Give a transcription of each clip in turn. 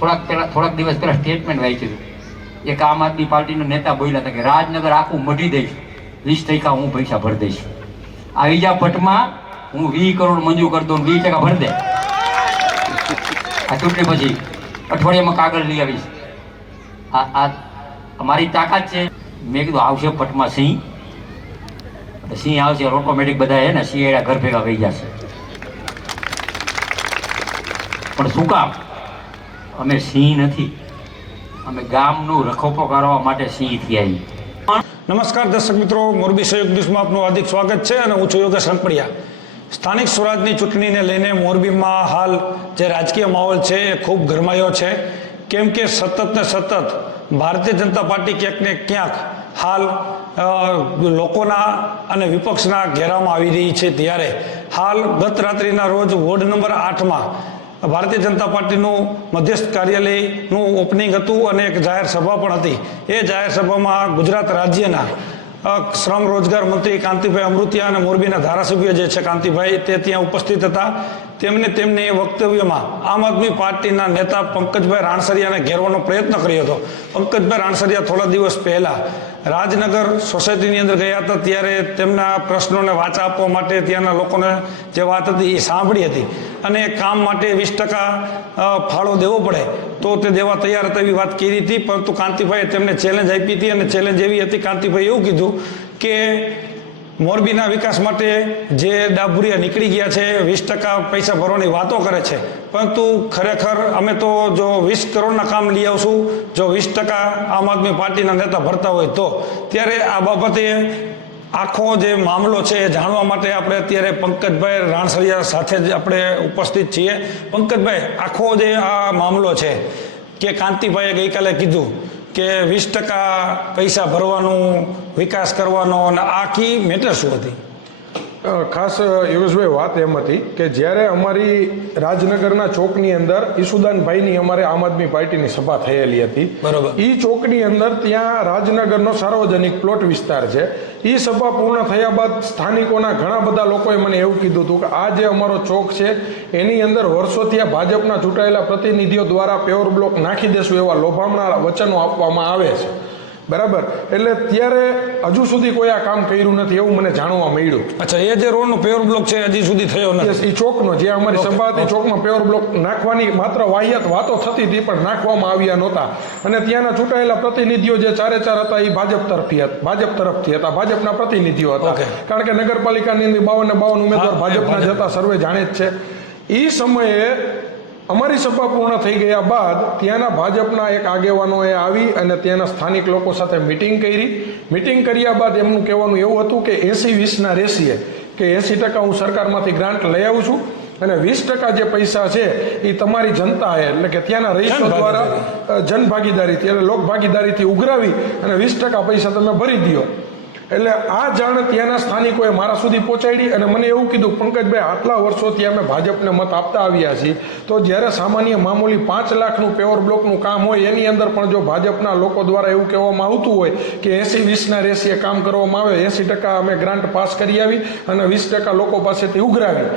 થોડાક દિવસ પહેલા સ્ટેટમેન્ટ વાંચ્યું એક આમ આદમી પાર્ટીના નેતા બોલ્યા હતા કે રાજનગર આખું મઢી દઈશ, 20% હું પૈસા ભરી દઈશ. આ બીજા પટમાં હું 20 કરોડ મંજૂર કરી દઉં, 20% ભરી દે. આ ચૂંટણી પછી અઠવાડિયામાં કાગળ લઈ આવીશ. આ અમારી તાકાત છે. મેં કીધું આવશે પટમાં સિંહ આવશે, ઓટોમેટિક બધા હે ને સિંહ ઘર ભેગા થઈ જશે. પણ શું કામ? અમે સિંહ નથી, અમે ગામનું રખોપો કરવા માટે સિંહ થયા. નમસ્કાર દર્શક મિત્રો, મોરબી સહયોગ ન્યૂઝમાં આપનું હાર્દિક સ્વાગત છે અને હું છું યોગેશ રણપડિયા. સ્થાનિક સ્વરાજની ચૂંટણીને લઈને મોરબીમાં હાલ જે રાજકીય માહોલ છે એ ખૂબ ગરમાયો છે, કેમ કે સતત ને સતત ભારતીય જનતા પાર્ટી ક્યાંક ને ક્યાંક હાલ લોકોના અને વિપક્ષના ઘેરામાં આવી રહી છે. ત્યારે હાલ ગત રાત્રિના રોજ વોર્ડ નંબર 8માં ભારતીય જનતા પાર્ટીનું મધ્યસ્થ કાર્યાલયનું ઓપનિંગ હતું અને એક જાહેર સભા પણ હતી. એ જાહેર સભામાં ગુજરાત રાજ્યના શ્રમ રોજગાર મંત્રી કાંતિભાઈ અમૃતિયા અને મોરબીના ધારાસભ્ય જે છે કાંતિભાઈ, તે ત્યાં ઉપસ્થિત હતા. તેમની વક્તવ્યમાં આમ આદમી પાર્ટીના નેતા પંકજભાઈ રાણસરિયાને ઘેરવાનો પ્રયત્ન કર્યો હતો. પંકજભાઈ રાણસરિયા થોડા દિવસ પહેલા રાજનગર સોસાયટીની અંદર ગયા હતા, ત્યારે તેમના પ્રશ્નોને વાચા આપવા માટે ત્યાંના લોકોને જે વાત હતી એ સાંભળી હતી અને કામ માટે 20% ફાળો દેવો પડે તો તે દેવા તૈયાર હતા એવી વાત કરી હતી. પરંતુ કાંતિભાઈએ તેમને ચેલેન્જ આપી હતી અને ચેલેન્જ એવી હતી, કાંતિભાઈ એવું કીધું કે મોરબીના વિકાસ માટે જે ડાબુરિયા નીકળી ગયા છે, 20% પૈસા ભરવાની વાતો કરે છે, પરંતુ ખરેખર અમે તો જો 20 કરોડના કામ લઈ આવશું જો 20% આમ આદમી પાર્ટીના નેતા ભરતા હોય તો. ત્યારે આ બાબતે આખો જે મામલો છે એ જાણવા માટે આપણે અત્યારે પંકજભાઈ રાણસરિયા સાથે જ આપણે ઉપસ્થિત છીએ. પંકજભાઈ, આખો જે આ મામલો છે કે કાંતિભાઈએ ગઈકાલે કીધું કે 20% પૈસા ભરવાનું, વિકાસ કરવાનો, અને આખી મેટર શું હતી? ખાસ યોગેશભાઈ વાત એમ હતી કે જ્યારે અમારી રાજનગરના ચોકની અંદર ઈસુદાનભાઈની અમારે આમ આદમી પાર્ટીની સભા થયેલી હતી. બરોબર. એ ચોકની અંદર ત્યાં રાજનગરનો સાર્વજનિક પ્લોટ વિસ્તાર છે. એ સભા પૂર્ણ થયા બાદ સ્થાનિકોના ઘણા બધા લોકોએ મને એવું કીધું હતું કે આ જે અમારો ચોક છે એની અંદર વર્ષોથી આ ભાજપના ચૂંટાયેલા પ્રતિનિધિઓ દ્વારા પેવર બ્લોક નાખી દેશું એવા લોભામણા વચનો આપવામાં આવે છે. બરાબર. એટલે ત્યારે હજુ સુધી કોઈ આ કામ કર્યું નથી એવું મને જાણવા મળ્યું. અચ્છા, એ જે રોડનો પેવર બ્લોક છે હજી સુધી થયો નથી? એ ચોકનો જે અમારી સભા હતી, ચોકમાં પેવર બ્લોક નાખવાની માત્ર વાહિયાત વાતો થતી હતી પણ નાખવામાં આવ્યા નહોતા. અને ત્યાંના ચૂંટાયેલા પ્રતિનિધિઓ જે ચારે ચાર હતા એ ભાજપ તરફથી હતા, ભાજપના પ્રતિનિધિઓ હતા. કારણ કે નગરપાલિકાની અંદર 52 ઉમેદવાર ભાજપના જ હતા, સર્વે જાણે જ છે. એ સમયે અમારી સભા પૂર્ણ થઈ ગયા બાદ ત્યાંના ભાજપના એક આગેવાનોએ આવી અને ત્યાંના સ્થાનિક લોકો સાથે મિટિંગ કરી. મિટિંગ કર્યા બાદ એમનું કહેવાનું એવું હતું કે 80-20ના રેશિયે કે 80% હું સરકારમાંથી ગ્રાન્ટ લઈ આવું છું અને 20% જે પૈસા છે એ તમારી જનતા એટલે કે ત્યાંના રહીશો દ્વારા જનભાગીદારીથી એટલે લોકભાગીદારીથી ઉઘરાવી અને 20% પૈસા તમે ભરી દો. એટલે આ જાણ ત્યાંના સ્થાનિકોએ મારા સુધી પહોંચાડી અને મને એવું કીધું, પંકજભાઈ, આટલા વર્ષોથી અમે ભાજપને મત આપતા આવ્યા છીએ, તો જ્યારે સામાન્ય મામૂલી 5 લાખનું પેવર બ્લોકનું કામ હોય એની અંદર પણ જો ભાજપના લોકો દ્વારા એવું કહેવામાં આવતું હોય કે 80-20ના રેશિયે કામ કરવામાં આવે, 80% અમે ગ્રાન્ટ પાસ કરી આવી અને 20% લોકો પાસેથી ઉઘરાવી,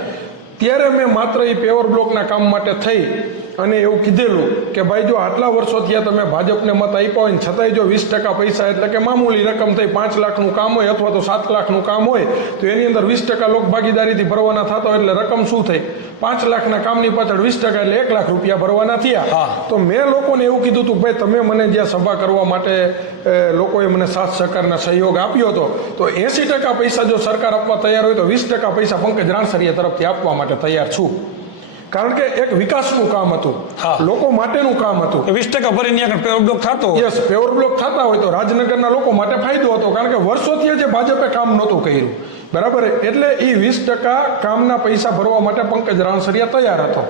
ત્યારે મેં માત્ર એ પેવર બ્લોકના કામ માટે થઈ અને એવું કીધેલું કે ભાઈ જો આટલા વર્ષો થયા તમે ભાજપને મત આપ્યા હોય ને છતાંય જો 20% પૈસા એટલે કે મામૂલી રકમ થઈ 5 લાખનું કામ હોય અથવા તો 7 લાખનું કામ હોય તો એની અંદર 20% લોક ભાગીદારીથી ભરવાના થતા હોય એટલે રકમ શું થઈ? 5 લાખના કામની પાછળ 20% એટલે 1 લાખ રૂપિયા ભરવાના થયા. તો મેં લોકોને એવું કીધું હતું, ભાઈ તમે મને જ્યાં સભા કરવા માટે લોકોએ મને સાથ સહકારના સહયોગ આપ્યો હતો તો 80% પૈસા જો સરકાર આપવા તૈયાર હોય તો 20% પૈસા પંકજ રાણસરિયા તરફથી આપવા માટે તૈયાર છું. કારણ કે એક વિકાસનું કામ હતું, લોકો માટેનું કામ હતું. 20% ભરીને પેવર બ્લોક થતો, યસ, પેવર બ્લોક થતા હોય તો રાજનગરના લોકો માટે ફાયદો હતો. કારણ કે વર્ષોથી જે ભાજપે કામ નહોતું કર્યું, બરાબર, એટલે એ 20% કામના પૈસા ભરવા માટે પંકજ રાણસરિયા તૈયાર હતો.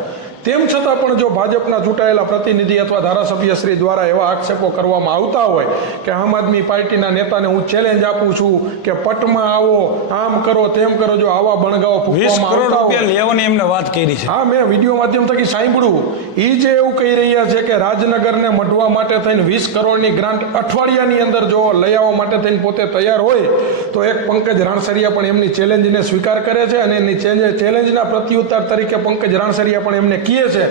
તેમ છતાં પણ જો ભાજપના ચૂંટાયેલા પ્રતિનિધિ અથવા ધારાસભ્યશ્રી દ્વારા એવા આક્ષેપો કરવામાં આવતા હોય કે આમ આદમી પાર્ટીના નેતાને હું ચેલેન્જ આપું છું કે પટમાં આવો, આમ કરો, તેમ કરો, જો આવા બણગાઓ 20 કરોડ રૂપિયા લેવાની એમને વાત કરી છે. હા, મેં વિડીયો માધ્યમ થકી સાંભળ્યું. એ જે એવું કહી રહ્યા છે કે રાજનગરને મઢવા માટે થઈને 20 કરોડની ગ્રાન્ટ અઠવાડિયાની અંદર જો લઈ આવવા માટે થઈને પોતે તૈયાર હોય તો એક પંકજ રાણસરિયા પણ એમની ચેલેન્જને સ્વીકાર કરે છે અને એની ચેલેન્જના પ્રત્યુત્તર તરીકે પંકજ રાણસરિયા પણ એમને કહે છે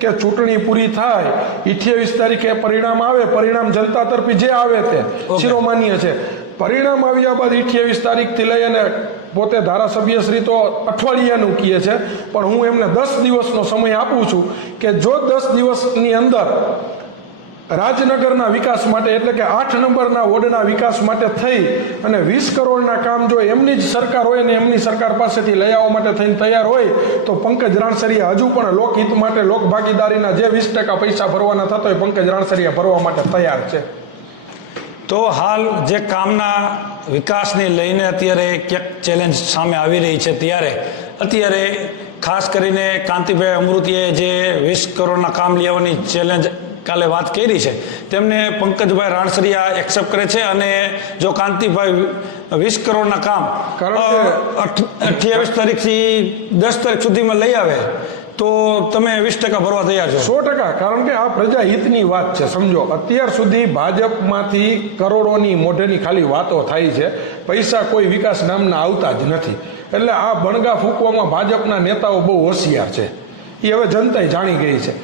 કે ચૂંટણી પૂરી થાય 28 તારીખે પરિણામ આવે, પરિણામ જનતા તરફી જે આવે તે શિરોમાન્ય છે. પરિણામ આવ્યા બાદ 28 તારીખથી લઈ અને પોતે ધારાસભ્ય શ્રી તો અઠવાડિયાનું કહે છે, પણ હું એમને 10 દિવસનો સમય આપું છું કે જો 10 દિવસની અંદર રાજનગરના વિકાસ માટે એટલે કે 8 નંબરના વોર્ડના વિકાસ માટે થઈ અને 20 કરોડના કામ જો એમની જ સરકાર હોય ને એમની સરકાર પાસેથી લઈ આવવા માટે થઈને તૈયાર હોય તો પંકજ રાણસરિયા હજુ પણ લોકહિત માટે લોકભાગીદારીના જે 20% પૈસા ભરવાના થતા હોય પંકજ રાણસરિયા ભરવા માટે તૈયાર છે. તો હાલ જે કામના વિકાસને લઈને અત્યારે ક્યાંક ચેલેન્જ સામે આવી રહી છે, ત્યારે અત્યારે ખાસ કરીને કાંતિભાઈ અમૃતિએ જે 20 કરોડના કામ લેવાની ચેલેન્જ કાલે વાત કરી છે, તેમને પંકજભાઈ રાણસરિયા એક્સેપ્ટ કરે છે અને જો કાંતિભાઈ 20 કરોડના કામ 28 તારીખથી 10 તારીખ સુધીમાં લઈ આવે તો તમે 20% ભરવા તૈયાર છો? 100%, કારણ કે આ પ્રજાહિતની વાત છે. સમજો, અત્યાર સુધી ભાજપમાંથી કરોડોની મોઢેની ખાલી વાતો થાય છે, પૈસા કોઈ વિકાસ નામના આવતા જ નથી. એટલે આ બણગા ફૂંકવામાં ભાજપના નેતાઓ બહુ હોશિયાર છે, એ હવે જનતાએ જાણી ગઈ છે.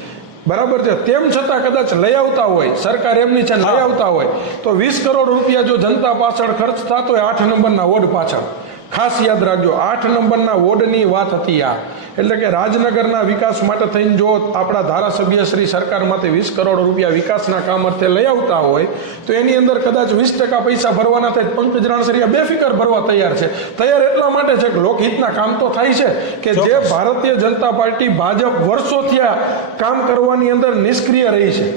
બરાબર છે. તેમ છતાં કદાચ લઈ આવતા હોય, સરકાર એમની છે લઈ આવતા હોય તો 20 કરોડ રૂપિયા જો જનતા પાછળ ખર્ચ થતો હોય 8 નંબરના વોર્ડ પાછળ, ખાસ યાદ રાખજો 8 નંબરના વોર્ડની વાત હતી આ. એટલે કે રાજનગરના વિકાસ માટે થઈને જો આપણા ધારાસભ્ય શ્રી સરકારમાંથી 20 કરોડ રૂપિયા વિકાસના કામ અર્થે લઈ આવતા હોય તો એની અંદર કદાચ 20% પૈસા ભરવાના થાય. પંકજ રાણસરિયા બેફિકર ભરવા તૈયાર છે. તૈયાર એટલા માટે છે કે લોકહિતના કામ તો થાય છે કે જે ભારતીય જનતા પાર્ટી ભાજપ વર્ષોથી આ કામ કરવાની અંદર નિષ્ક્રિય રહી છે.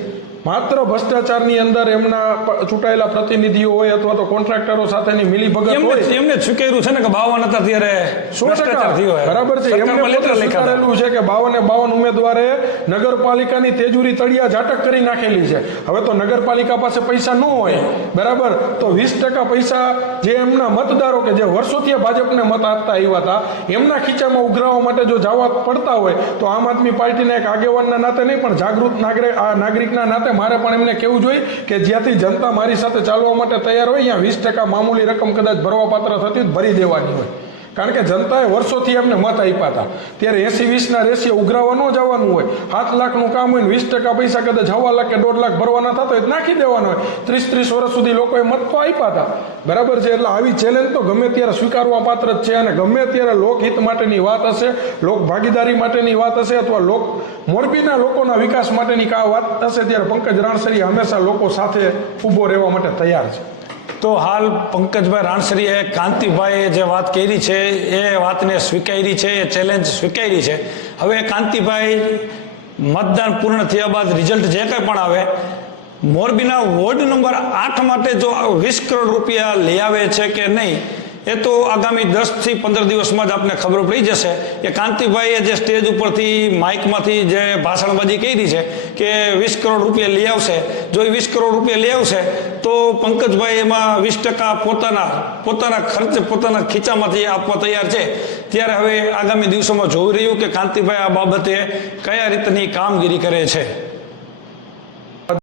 માત્ર ભ્રષ્ટાચારની અંદર એમના ચૂંટાયેલા પ્રતિનિધિઓ હોય અથવા તો કોન્ટ્રાક્ટરો સાથેની મિલીભગત હોય. એમને સ્વીકાર્યું છે ને કે 52 હતા ત્યારે 100% બરાબર છે. એમને પોતે સ્વીકારેલું છે કે 52 ઉમેદવારે નગરપાલિકાની તેજુરી તળિયા ઝાટક કરી નાખેલી છે. હવે તો નગરપાલિકા પાસે પૈસા ન હોય, બરાબર, તો 20% પૈસા જે એમના મતદારો કે જે વર્ષોથી ભાજપને મત આપતા આવ્યા હતા એમના ખીચામાં ઉઘરાવવા માટે જો જવા પડતા હોય તો આમ આદમી પાર્ટીના એક આગેવાનના નાતે નહીં પણ જાગૃત નાગરિકના નાતે મારે પણ એમને કહેવું જોઈએ કે જ્યાંથી જનતા મારી સાથે ચાલવા માટે તૈયાર હોય ત્યાં 20% મામૂલી રકમ કદાચ ભરવા પાત્ર થતી ભરી દેવાની હોય. કારણ કે જનતાએ વર્ષોથી એમને મત આપ્યા હતા, ત્યારે 80-20ના રેશિયો ઉઘરાવા ન જવાનું હોય. 7 લાખનું કામ હોય ને 20% પૈસા કદાચ 1.5 લાખ કે 1.5 લાખ ભરવાના થતા હોય નાખી દેવાનો હોય. 30 વર્ષ સુધી લોકોએ મત તો આપ્યા હતા, બરાબર છે. એટલે આવી ચેલેન્જ તો ગમે ત્યારે સ્વીકારવા પાત્ર જ છે. અને ગમે ત્યારે લોકહિત માટેની વાત હશે, લોક ભાગીદારી માટેની વાત હશે અથવા મોરબીના લોકોના વિકાસ માટેની વાત હશે ત્યારે પંકજ રાણસરિયા હંમેશા લોકો સાથે ઊભો રહેવા માટે તૈયાર છે. તો હાલ પંકજભાઈ રાણસરિયાએ કાંતિભાઈએ જે વાત કરી છે એ વાતને સ્વીકારી છે, એ ચેલેન્જ સ્વીકારી છે. હવે કાંતિભાઈ મતદાન પૂર્ણ થયા બાદ રિઝલ્ટ જે કંઈ પણ આવે, મોરબીના વોર્ડ નંબર 8 માટે જો 20 કરોડ રૂપિયા લઈ આવે છે કે નહીં એ તો આગામી 10 થી 15 દિવસમાં જ આપને ખબર પડી જશે. કે કાંતિભાઈએ જે સ્ટેજ ઉપરથી માઇકમાંથી જે ભાષણબાજી કરી છે કે 20 કરોડ રૂપિયા લઈ આવશે, જો એ 20 કરોડ રૂપિયા લઈ આવશે તો પંકજભાઈ એમાં 20% પોતાના ખર્ચ પોતાના ખીચામાંથી આપવા તૈયાર છે. ત્યારે હવે આગામી દિવસોમાં જોઈ રહ્યું કે કાંતિભાઈ આ બાબતે કયા રીતની કામગીરી કરે છે.